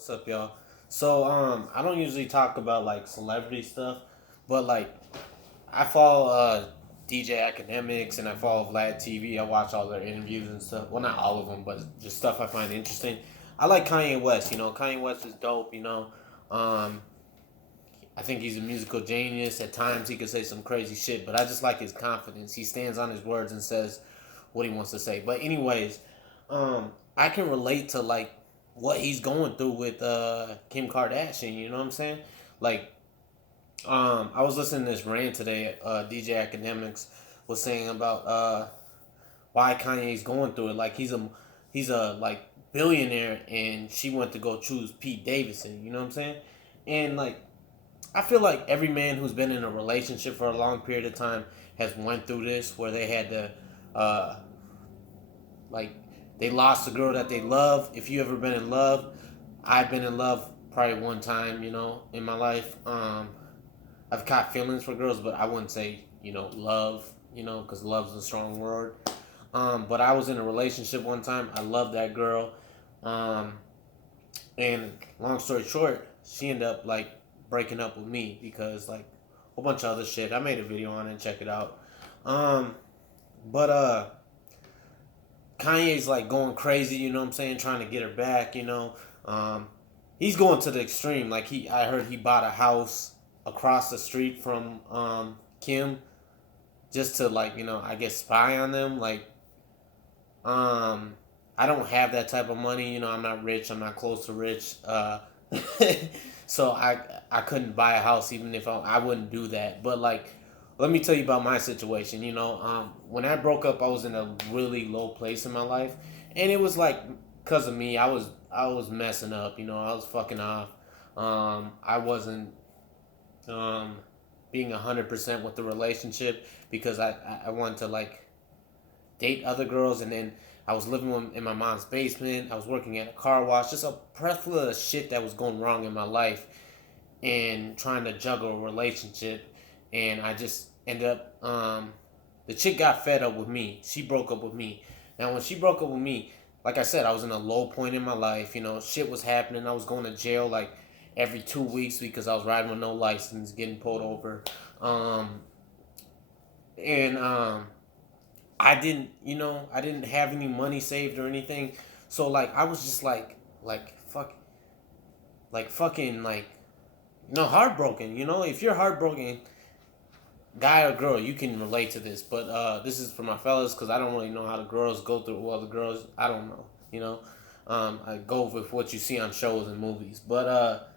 What's up, y'all? So, I don't usually talk about like celebrity stuff, but like I follow DJ Academics and I follow Vlad TV. I watch all their interviews and stuff. Well, not all of them, but just stuff I find interesting. I like Kanye West. Kanye West is dope. Um, I think he's a musical genius. At times, he could say some crazy shit, but I just like his confidence. He stands on his words and says what he wants to say. But anyways, I can relate to like what he's going through with Kim Kardashian. You know what I'm saying? Like, I was listening to this rant today. DJ Academics was saying about why Kanye's going through it. Like he's a like billionaire, and she went to go choose Pete Davidson. You know what I'm saying? And like I feel like every man who's been in a relationship for a long period of time has went through this, where they had to, uh, like, they lost the girl that they love. If you ever been in love, I've been in love probably one time, in my life. I've caught feelings for girls, but I wouldn't say, love, because love's a strong word. But I was in a relationship one time. I loved that girl. Um, and long story short, she ended up like breaking up with me because like a whole bunch of other shit. I made a video on it, check it out. Um, but Kanye's like going crazy, you know what I'm saying, trying to get her back, Um, he's going to the extreme. Like I heard he bought a house across the street from Kim just to like, I guess spy on them. Like, um, I don't have that type of money. I'm not rich. I'm not close to rich. So I couldn't buy a house even if I wouldn't do that. But like, let me tell you about my situation. When I broke up, I was in a really low place in my life, and it was like because of me. I was messing up. I was fucking off. I wasn't um, being 100% with the relationship because I wanted to like date other girls, and then I was living in my mom's basement. I was working at a car wash. Just a plethora of shit that was going wrong in my life, and trying to juggle a relationship. And I just ended up. The chick got fed up with me. She broke up with me. Now, when she broke up with me, like I said, I was in a low point in my life. Shit was happening. I was going to jail like every 2 weeks because I was riding with no license, getting pulled over. Um, and I didn't have any money saved or anything. So like I was just like fuck like fucking like heartbroken. If you're heartbroken, guy or girl, you can relate to this. But this is for my fellas because I don't really know how the girls go through. Well, the girls, I don't know. I go with what you see on shows and movies. But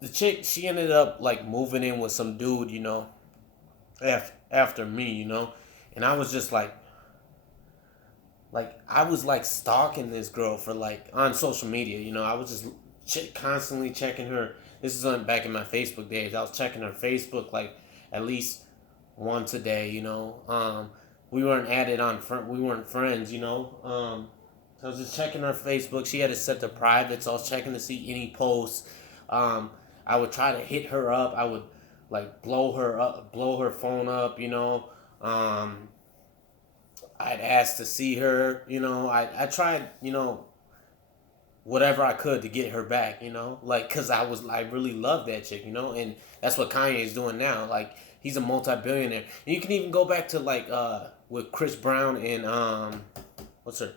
the chick, she ended up like moving in with some dude. After me. And I was just like I was like stalking this girl for like on social media. I was just constantly checking her. This is on back in my Facebook days. I was checking her Facebook like at least once a day. We weren't added on. We weren't friends. So I was just checking her Facebook. She had it set to private, so I was checking to see any posts. Um, I would try to hit her up. I would like blow her phone up. Um, I'd ask to see her. I tried. Whatever I could to get her back, like because I really love that chick, and that's what Kanye is doing now. Like he's a multi-billionaire. And you can even go back to like with Chris Brown and what's her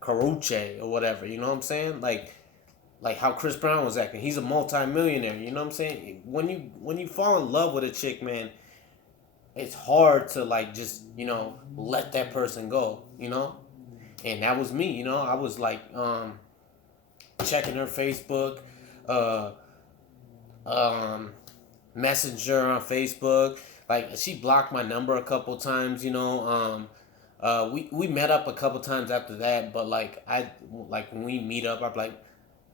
Caruche or whatever, you know what I'm saying? Like how Chris Brown was acting. He's a multi-millionaire, you know what I'm saying? When you fall in love with a chick, man, it's hard to like just let that person go, and that was me, I was like checking her Facebook, uh, um, Messenger on Facebook. Like she blocked my number a couple times. We met up a couple times after that, but like when we meet up,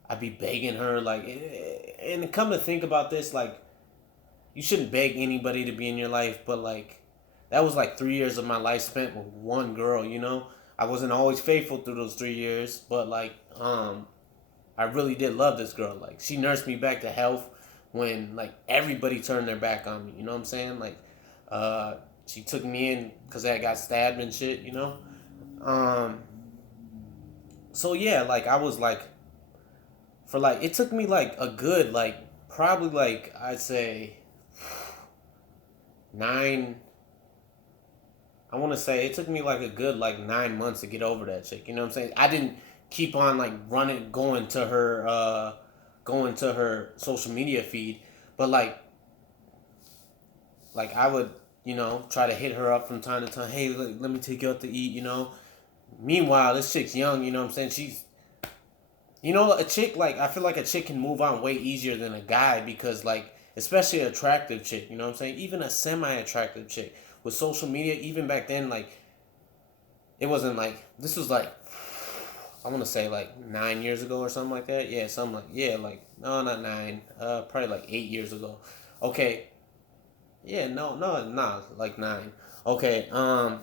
I'd be begging her like, and come to think about this, like you shouldn't beg anybody to be in your life, but like that was like 3 years of my life spent with one girl. I wasn't always faithful through those 3 years, but like I really did love this girl. Like she nursed me back to health when like everybody turned their back on me. You know what I'm saying? Like uh, she took me in because I got stabbed and shit. Um, so yeah, like I was like for like it took me like a good like probably like I'd say 9. I want to say it took me like a good like 9 months to get over that chick. You know what I'm saying? I didn't keep on like running going to her social media feed, but like I would, try to hit her up from time to time. Hey, let me take you out to eat. Meanwhile, this chick's young. You know what I'm saying? She's, a chick, like, I feel like a chick can move on way easier than a guy because, like, especially an attractive chick, you know what I'm saying? Even a semi-attractive chick. With social media, even back then, like, it wasn't like, this was like, I want to say like 9 years ago or something like that. Yeah, something like, yeah, like, no, not 9, probably like 8 years ago. Okay. Yeah, no, no, nah, like 9. Okay, I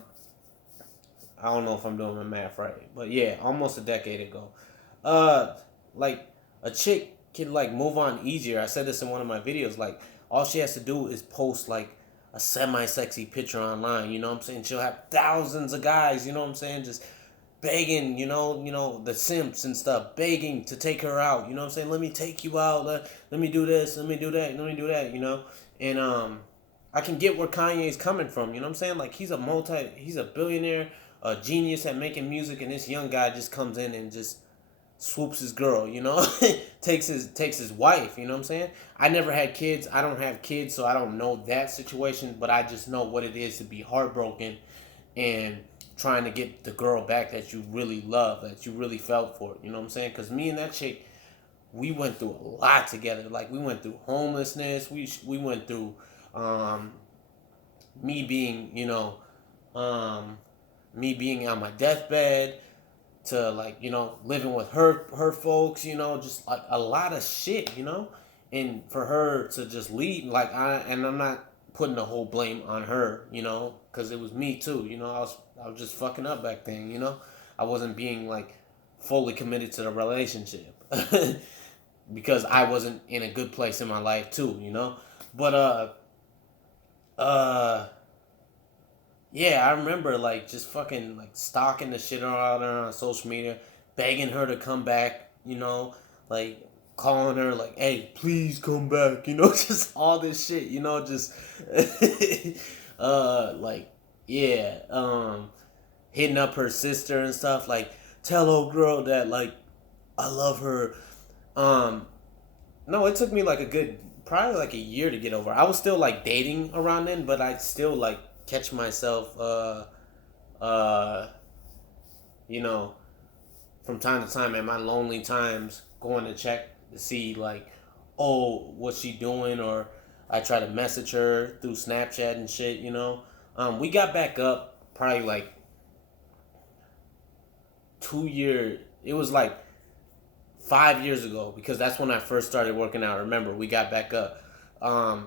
don't know if I'm doing my math right, but yeah, almost a decade ago. Uh, like a chick can like move on easier. I said this in one of my videos. Like all she has to do is post like a semi-sexy picture online. You know what I'm saying? She'll have thousands of guys. You know what I'm saying? Just begging. The simps and stuff, begging to take her out. You know what I'm saying? Let me take you out. Let me do this. Let me do that. Let me do that. And I can get where Kanye's coming from. You know what I'm saying? Like he's a billionaire, a genius at making music, and this young guy just comes in and just swoops his girl. Takes his wife. You know what I'm saying? I never had kids. I don't have kids, so I don't know that situation. But I just know what it is to be heartbroken and trying to get the girl back that you really love, that you really felt for. You know what I'm saying? Because me and that chick, we went through a lot together. Like we went through homelessness. We went through um, me being um, me being on my deathbed to like living with her folks. Just like a lot of shit. And for her to just leave, like I'm not putting the whole blame on her. Because it was me too. I was just fucking up back then. I wasn't being like fully committed to the relationship. Because I wasn't in a good place in my life too. But uh yeah, I remember like just fucking like stalking the shit out of her on social media, begging her to come back, like calling her like, "Hey, please come back," just all this shit, just like yeah, hitting up her sister and stuff, like tell old girl that like I love her. Um, no, it took me like a good, probably like a year to get over. I was still like dating around then, but I still like catch myself, uh, you know, from time to time at my lonely times, going to check to see like, oh, what's she doing? Or I try to message her through Snapchat and shit. We got back up probably like 2 years. It was like 5 years ago because that's when I first started working out. Remember, we got back up.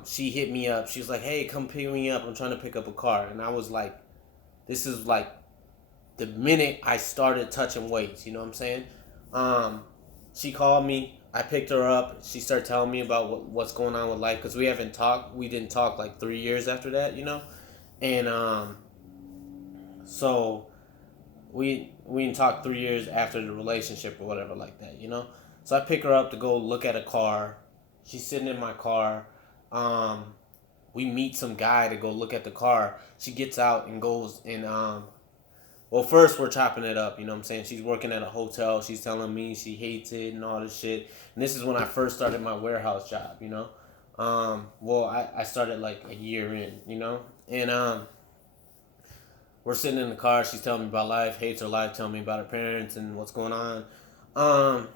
She hit me up. She was like, "Hey, come pick me up. I'm trying to pick up a car." And I was like, "This is like the minute I started touching weights." You know what I'm saying? Um, she called me. I picked her up. She started telling me about what's going on with life because we haven't talked. We didn't talk like 3 years after that. And so we didn't talk 3 years after the relationship or whatever like that. So I pick her up to go look at a car. She's sitting in my car. Um, we meet some guy to go look at the car. She gets out and goes and well, first we're chopping it up. You know what I'm saying? She's working at a hotel. She's telling me she hates it and all this shit. And this is when I first started my warehouse job. Well, I started like a year in. And we're sitting in the car. She's telling me about life, hates her life, telling me about her parents and what's going on. Um,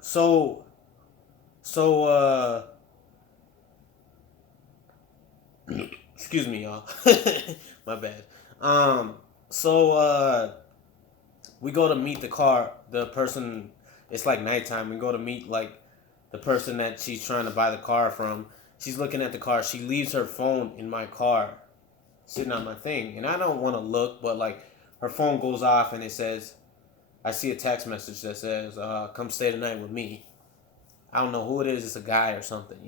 so, so, excuse me, y'all. My bad. Um, so, we go to meet the person. It's like nighttime. We go to meet like the person that she's trying to buy the car from. She's looking at the car. She leaves her phone in my car, sitting on my thing, and I don't want to look, but like her phone goes off and it says, I see a text message that says, "Come stay the night with me." I don't know who it is. It's a guy or something.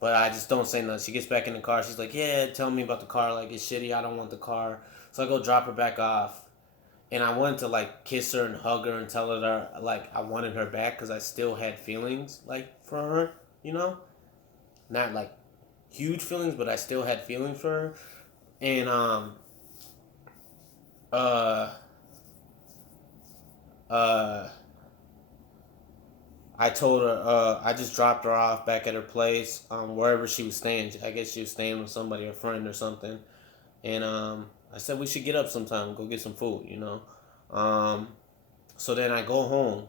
But I just don't say nothing. She gets back in the car. She's like, "Yeah, tell me about the car. Like it's shitty. I don't want the car." So I go drop her back off, and I wanted to like kiss her and hug her and tell her that like I wanted her back because I still had feelings like for her, you know, not like huge feelings, but I still had feelings for her, and uh uh I told her I just dropped her off back at her place, wherever she was staying. I guess she was staying with somebody, a friend or something, and I said we should get up sometime, go get some food, you know. Um, so then I go home,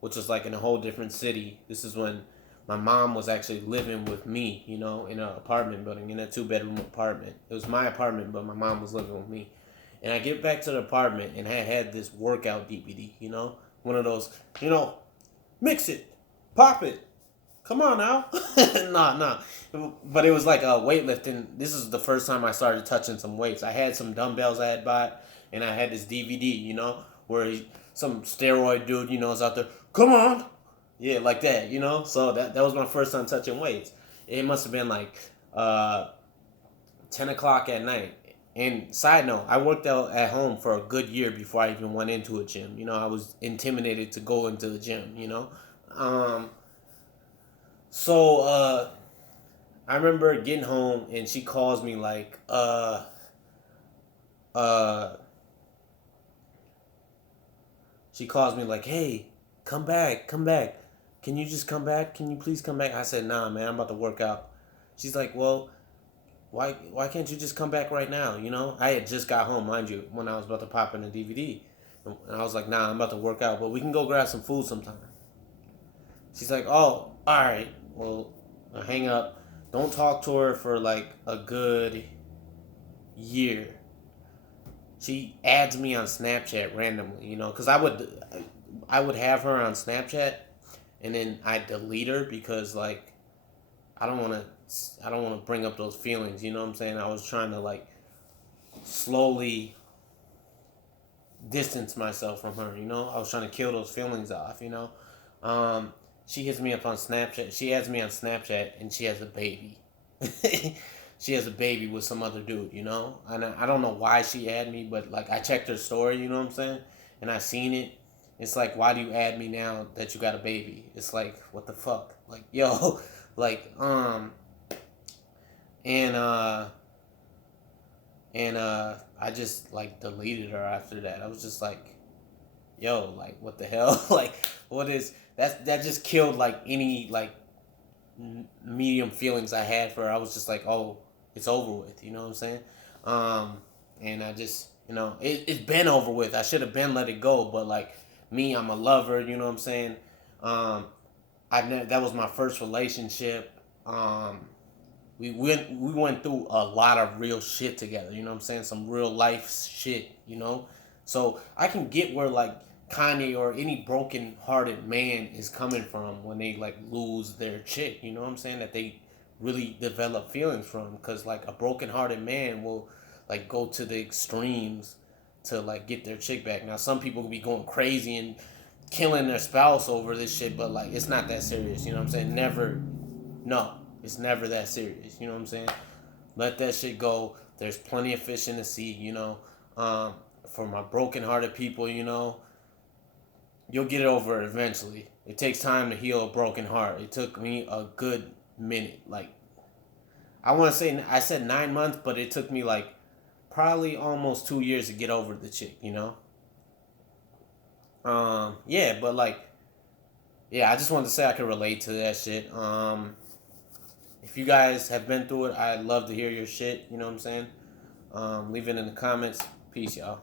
which was like in a whole different city. This is when my mom was actually living with me, you know, in an apartment building, in a 2 bedroom apartment. It was my apartment, but my mom was living with me. And I get back to the apartment and I had this workout DVD, you know, one of those, you know, mix it, pop it, come on now. Nah, nah. But it was like a weightlifting. This is the first time I started touching some weights. I had some dumbbells I had bought, and I had this DVD, you know, where some steroid dude, you know, is out there, come on. Yeah, like that, you know? So that was my first time touching weights. It must have been like uh, 10 o'clock at night. And side note, I worked out at home for a good year before I even went into a gym. You know, I was intimidated to go into the gym, you know? Um, so I remember getting home and she calls me like, uh, she calls me like, hey, come back, come back. Can you just come back? Can you please come back? I said, nah, man, I'm about to work out. She's like, well, why can't you just come back right now? You know, I had just got home, mind you, when I was about to pop in a DVD, and I was like, nah, I'm about to work out, but we can go grab some food sometime. She's like, oh, all right, well, I hang up. Don't talk to her for like a good year. She adds me on Snapchat randomly, you know, because I would have her on Snapchat, and then I delete her because like I don't want to bring up those feelings. You know what I'm saying? I was trying to like slowly distance myself from her. You know, I was trying to kill those feelings off. You know, she hits me up on Snapchat. She adds me on Snapchat, and she has a baby. She has a baby with some other dude. You know, and I don't know why she had me, but like I checked her story. You know what I'm saying? And I seen it. It's like, why do you add me now that you got a baby? It's like, what the fuck? Like, yo, like, and I just like deleted her after that. I was just like, yo, like what the hell? Like what is that just killed like any like medium feelings I had for her. I was just like, oh, it's over with, you know what I'm saying? Um and I just, you know, it's been over with. I should have been let it go, but like me, I'm a lover, you know what I'm saying? Um that was my first relationship. We went through a lot of real shit together, you know what I'm saying? Some real life shit, you know? So I can get where like Kanye or any broken hearted man is coming from when they like lose their chick, you know what I'm saying? That they really develop feelings from, cuz like a broken hearted man will like go to the extremes to like get their chick back. Now some people will be going crazy and killing their spouse over this shit, but like it's not that serious, you know what I'm saying? Never, no, it's never that serious, you know what I'm saying? Let that shit go. There's plenty of fish in the sea, you know. For my broken-hearted people, you know, you'll get over it eventually. It takes time to heal a broken heart. It took me a good minute. Like, I want to say, I said 9 months, but it took me like probably almost 2 years to get over the chick, you know? Yeah, but like, yeah, I just wanted to say I could relate to that shit. If you guys have been through it, I'd love to hear your shit, you know what I'm saying? Leave it in the comments. Peace, y'all.